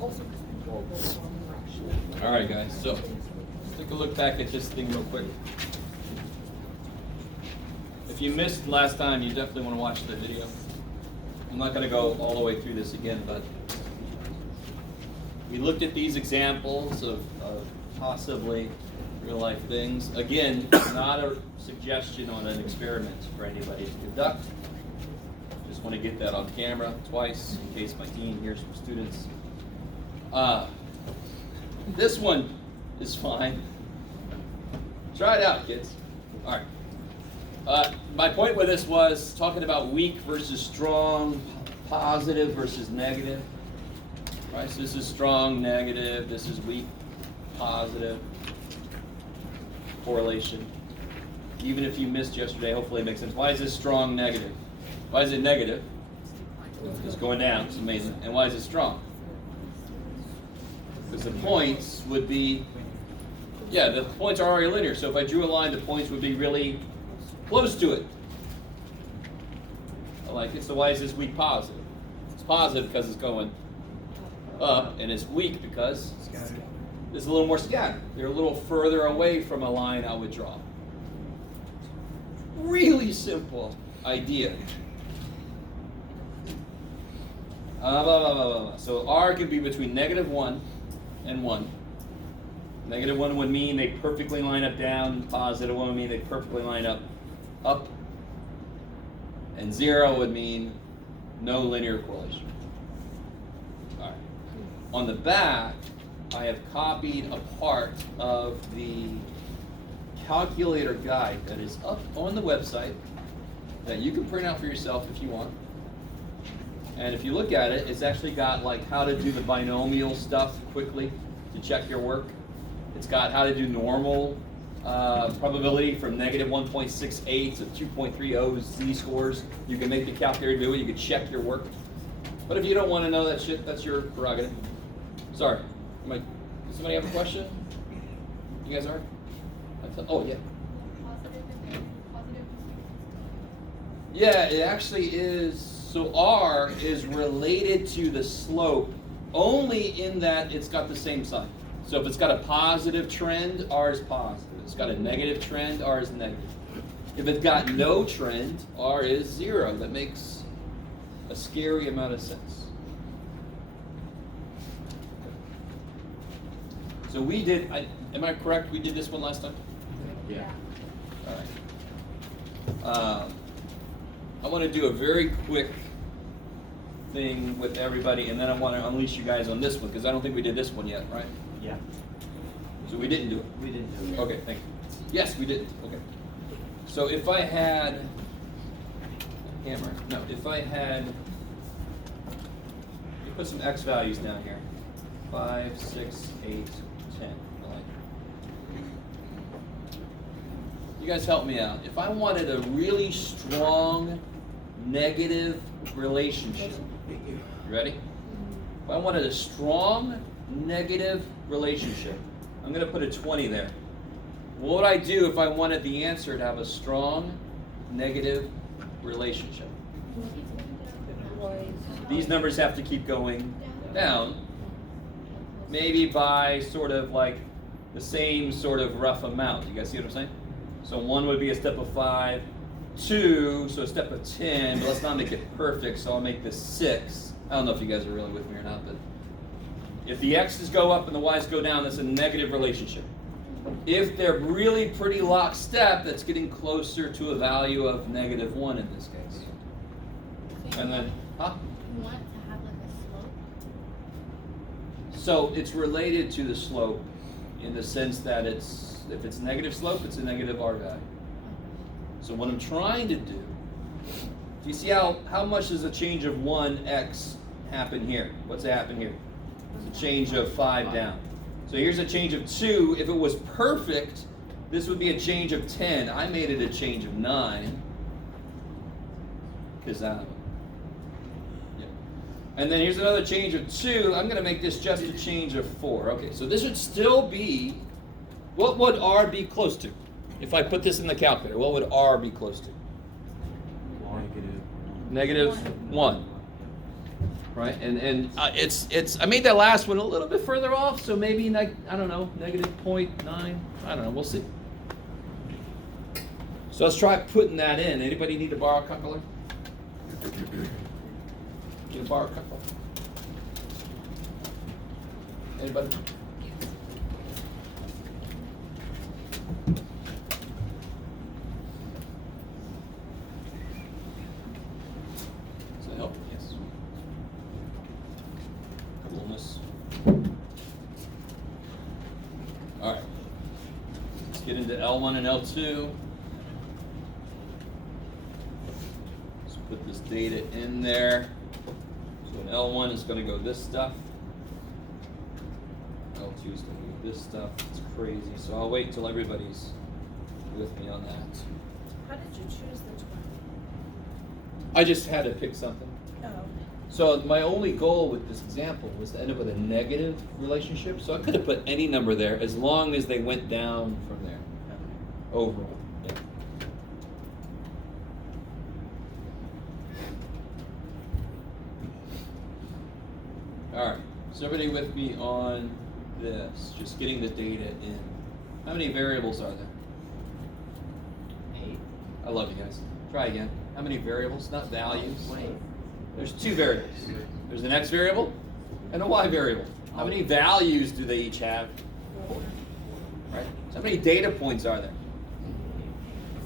All right, guys, so let's take a look back at this thing real quick. If you missed last time, you definitely want to watch the video. I'm not going to go all the way through this again, but we looked at these examples of possibly real-life things. Again, not a suggestion on an experiment for anybody to conduct. Just want to get that on camera twice in case my dean hears from students. This one is fine. Try it out, kids. All right. My point with this was talking about weak versus strong, positive versus negative. Right, so this is strong, negative. This is weak, positive. Correlation. Even if you missed yesterday, hopefully it makes sense. Why is this strong, negative? Why is it negative? It's going down. It's amazing. And why is it strong? Because the points would be, the points are already linear. So if I drew a line, the points would be really close to it. I like it. So why is this weak positive? It's positive because it's going up, and it's weak because it's a little more scattered. They're a little further away from a line I would draw. Really simple idea. So R can be between -1 and 1. -1 would mean they perfectly line up down. +1 would mean they perfectly line up. And 0 would mean no linear correlation. All right. On the back, I have copied a part of the calculator guide that is up on the website that you can print out for yourself if you want. And if you look at it, it's actually got like how to do the binomial stuff quickly to check your work. It's got how to do normal probability from -1.68 to 2.30 z-scores. You can make the calculator do it. You can check your work. But if you don't want to know that shit, that's your prerogative. Sorry. Does somebody have a question? You guys are? Oh, yeah. Yeah, it actually is. So R is related to the slope only in that it's got the same sign. So if it's got a positive trend, R is positive. If it's got a negative trend, R is negative. If it's got no trend, R is 0. That makes a scary amount of sense. So we did, am I correct? We did this one last time? Yeah. All right. I want to do a very quick thing with everybody, and then I want to unleash you guys on this one, because I don't think we did this one yet, right? Yeah. So we didn't do it? We didn't do it. Okay, thank you. Yes, we didn't. Okay. So if I had, if I had, you put some X values down here. 5, 6, 8, 10. I like it. You guys help me out. If I wanted a really strong negative relationship, you ready? If I wanted a strong negative relationship, I'm going to put a 20 there. What would I do if I wanted the answer to have a strong negative relationship? These numbers have to keep going down, maybe by sort of like the same sort of rough amount. You guys see what I'm saying? So 1 would be a step of 5, 2, so a step of 10, but let's not make it perfect, so I'll make this 6. I don't know if you guys are really with me or not, but if the x's go up and the y's go down, that's a negative relationship. If they're really pretty lockstep, that's getting closer to a value of -1 in this case. And then, You want to have like a slope? So it's related to the slope in the sense that if it's negative slope, it's a negative R value. So what I'm trying to do, you see how much does a change of 1x happen here? What's happen here? It's a change of 5 down. So here's a change of 2. If it was perfect, this would be a change of 10. I made it a change of 9. Because and then here's another change of 2. I'm going to make this just a change of 4. Okay, so this would still be, what would R be close to? If I put this in the calculator, what would R be close to? -1. right? And I made that last one a little bit further off, so maybe I don't know, negative 0.9. I don't know. We'll see. So let's try putting that in. Anybody need to borrow a calculator? Need to borrow a calculator? Anybody? Does that help? Yes. Coolness. All right. Let's get into L1 and L2. Let's put this data in there. So in L1 is going to go this stuff. L2 is going to go this stuff. It's crazy. So I'll wait until everybody's with me on that. How did you choose the 20? I just had to pick something. Oh, So my only goal with this example was to end up with a negative relationship. So I could have put any number there as long as they went down from there overall. Yeah. All right. So everybody with me on this? Just getting the data in. How many variables are there? 8. I love you guys. Try again. How many variables? Not values. 20. There's 2 variables. There's an x variable and a y variable. How many values do they each have? 4. Right? So how many data points are there?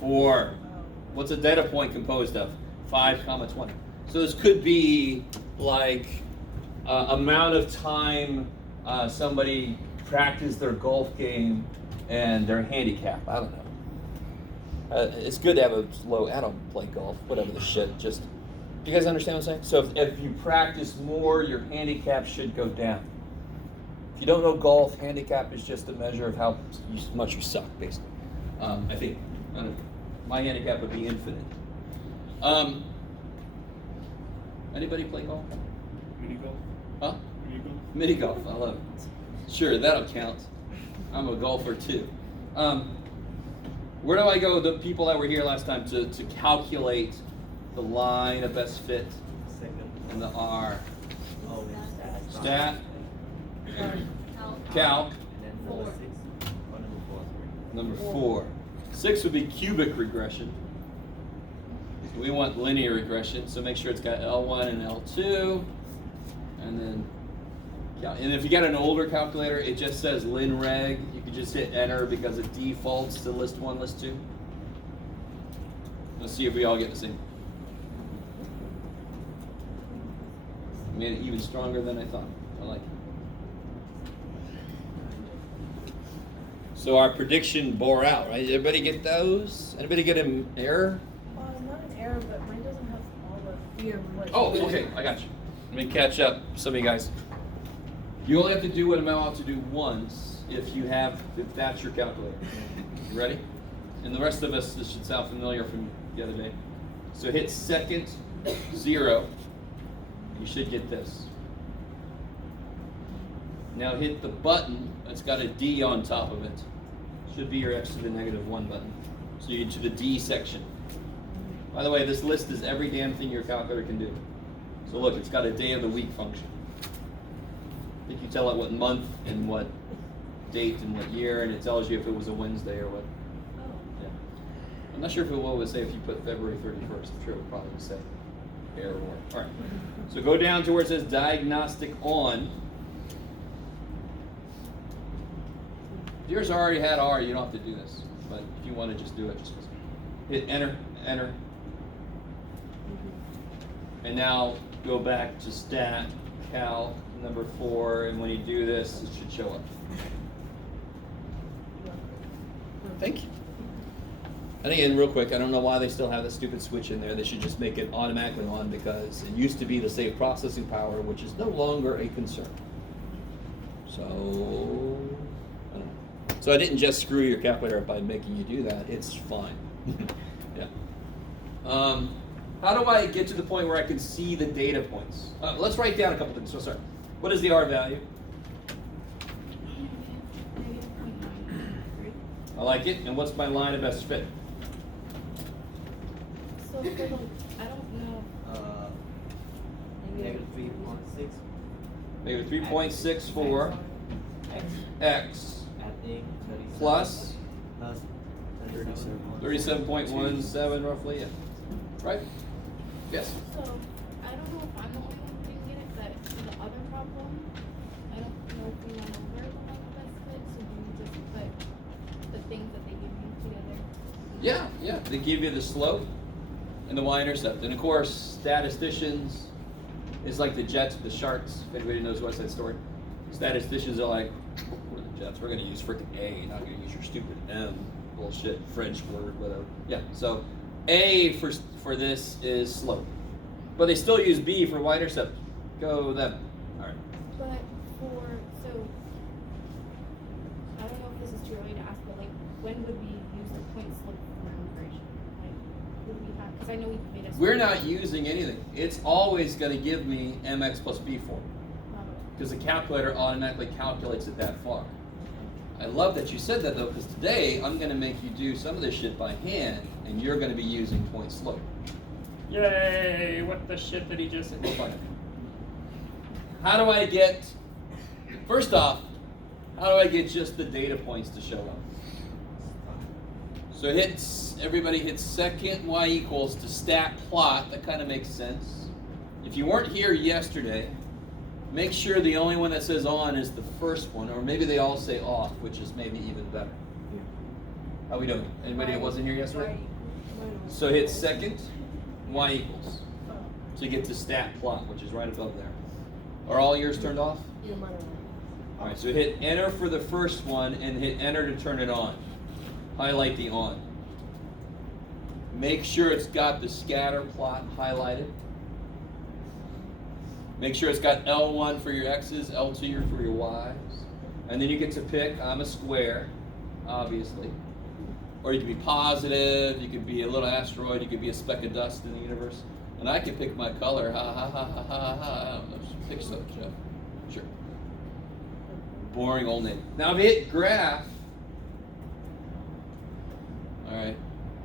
4. What's a data point composed of? 5, 20. So this could be like amount of time somebody practiced their golf game and their handicap. I don't know. It's good to have a low. I don't play golf. Whatever the shit. Just. Do you guys understand what I'm saying? So if you practice more, your handicap should go down. If you don't know golf, handicap is just a measure of how much you suck, basically. I think my handicap would be infinite. Anybody play golf? Mini golf? Huh? Mini golf? Mini golf, I love it. Sure, that'll count. I'm a golfer too. Where do I go, the people that were here last time, to calculate the line of best fit Second. and the R? Oh, it's Stat, Cal. cal, And then number 4. 6. Or number 4, sorry. number 4. 6 would be cubic regression. So we want linear regression, so make sure it's got L1 and L2. And then, yeah, and if you got an older calculator, it just says linreg. You can just hit enter because it defaults to list 1, list 2. Let's see if we all get the same. Made it even stronger than I thought. I like it. So our prediction bore out, right? Everybody get those? Anybody get an error? Well, not an error, but mine doesn't have all the fear. Oh, okay, I got you. Let me catch up, some of you guys. You only have to do what I'm about to do once if that's your calculator. You ready? And the rest of us, this should sound familiar from the other day. So hit second 0. You should get this. Now hit the button that's got a D on top of it. Should be your x to the -1 button. So you get to the D section. By the way, this list is every damn thing your calculator can do. So look, it's got a day of the week function. I think you tell it what month and what date and what year, and it tells you if it was a Wednesday or what. Oh. Yeah. I'm not sure if it would say if you put February 31st. I'm sure it would probably say error. All right. So go down to where it says diagnostic on. If yours already had R, you don't have to do this. But if you want to just do it, just hit enter, enter. And now go back to stat, cal, number 4, and when you do this, it should show up. Thank you. And again, real quick, I don't know why they still have the stupid switch in there. They should just make it automatically on because it used to be to save processing power, which is no longer a concern. So, I don't know. So I didn't just screw your calculator up by making you do that. It's fine. Yeah. How do I get to the point where I can see the data points? Let's write down a couple things. So sorry. What is the R value? I like it. And what's my line of best fit? So for the, I don't know. Negative 3.6. Negative 3.64 x Adding 37. plus Plus 37.17 roughly. Yeah. Right? Yes. So, I don't know if I'm the only one who didn't get it, but for the other problem, I don't know if we went over the one that's good, so do we just put the things that they give you together? Yeah. They give you the slope and the y-intercept. And of course, statisticians is like the Jets, the Sharks. If anybody knows West Side Story, statisticians are like, we're the Jets. We're going to use freaking A. You're not going to use your stupid M bullshit French word, whatever. Yeah. So A for this is slope, but they still use B for y-intercept. Go them. All right. But so, I don't know if this is too early to ask, but like, when would we use the point slope for immigration? Like, would we have, because I know we made a. We're not using anything. It's always going to give me mx plus b form because the calculator automatically calculates it that far. I love that you said that though, because today I'm going to make you do some of this shit by hand, and you're going to be using point slope. Yay! What the shit did he just say? We'll find it. How do I get? First off, how do I get just the data points to show up? So everybody hits second y equals to stat plot. That kind of makes sense. If you weren't here yesterday, make sure the only one that says on is the first one, or maybe they all say off, which is maybe even better. How we doing? Anybody that wasn't here yesterday? So hit second y equals. So you get to stat plot, which is right above there. Are all yours turned off? Yeah, mine are. All right, so hit enter for the first one and hit enter to turn it on. Highlight the on. Make sure it's got the scatter plot highlighted. Make sure it's got L1 for your X's, L2 for your Y's. And then you get to pick, I'm a square, obviously. Or you could be positive, you could be a little asteroid, you could be a speck of dust in the universe. And I can pick my color, ha ha ha ha ha ha. I don't know, just pick something, Jeff. Sure. Boring old name. Now if you hit graph, all right,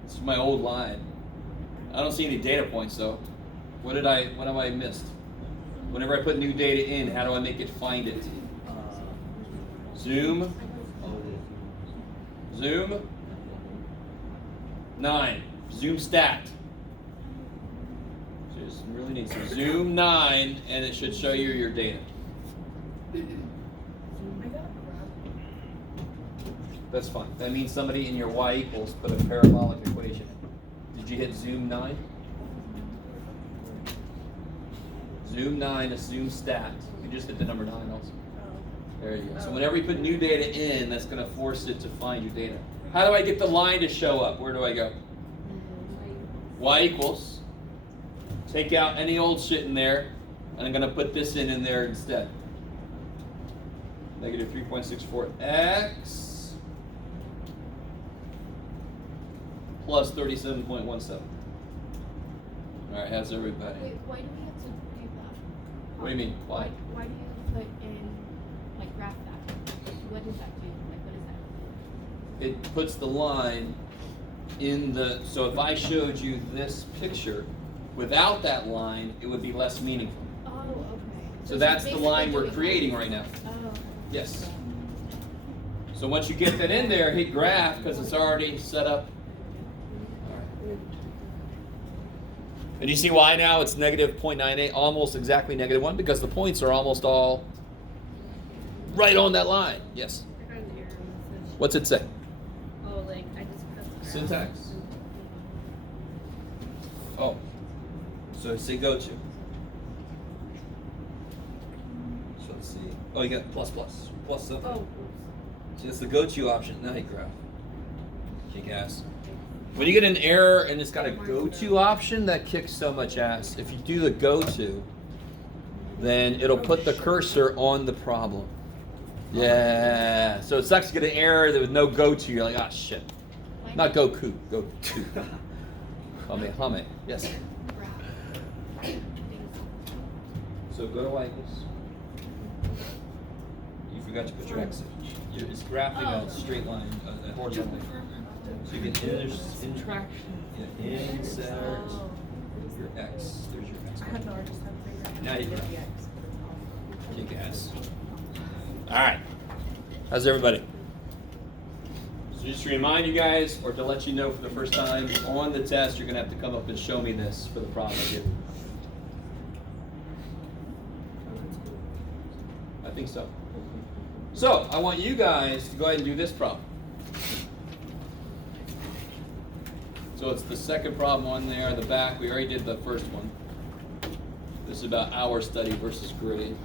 this is my old line. I don't see any data points though. What have I missed? Whenever I put new data in, how do I make it find it? Zoom. Zoom. 9. Zoom stat. So you just really need to zoom 9, and it should show you your data. That's fine. That means somebody in your y equals put a parabolic equation. Did you hit zoom 9? Zoom 9 is zoom stat. You just hit the number 9 also. There you go. So whenever you put new data in, that's going to force it to find your data. How do I get the line to show up? Where do I go? Y equals. Take out any old shit in there, and I'm going to put this in there instead. Negative 3.64x plus 37.17. All right, how's everybody? Wait, why do we have to do that? What do you mean? Why? Why do you put in, like, graph that? What does that do? Like, what is that? It puts the line in the, so if I showed you this picture, without that line, it would be less meaningful. Oh, okay. So that's the basically line we're doing creating that. right now. Oh, okay. Yes. So once you get that in there, hit graph, because it's already set up. And you see why now it's negative 0.98, almost exactly negative 1, because the points are almost all right on that line. Yes. I got an error message. What's it say? Oh, like, I just pressed graph. Syntax. Oh. So say go to. So let's see. Oh, you got plus something. Oh, So it's the go to option. Now hit graph. Kick ass. When you get an error and it's got a go to option, that kicks so much ass. If you do the go to, then it'll put the cursor on the problem. Yeah. So it sucks to get an error with no go to. You're like, ah, shit. Not Goku. Go to. Hame. Yes. So go to y equals. You forgot to put your X in. It's graphing a straight line, a horizontal. So you can insert. your X. There's your X. I had no, I just had to figure out Now how to you get got the it. X, but it's Kick ass. All right. How's everybody? So just to remind you guys, or to let you know for the first time, on the test, you're going to have to come up and show me this for the problem I give you. I think so. So I want you guys to go ahead and do this problem. So it's the second problem on there in the back. We already did the first one. This is about hour study versus grade.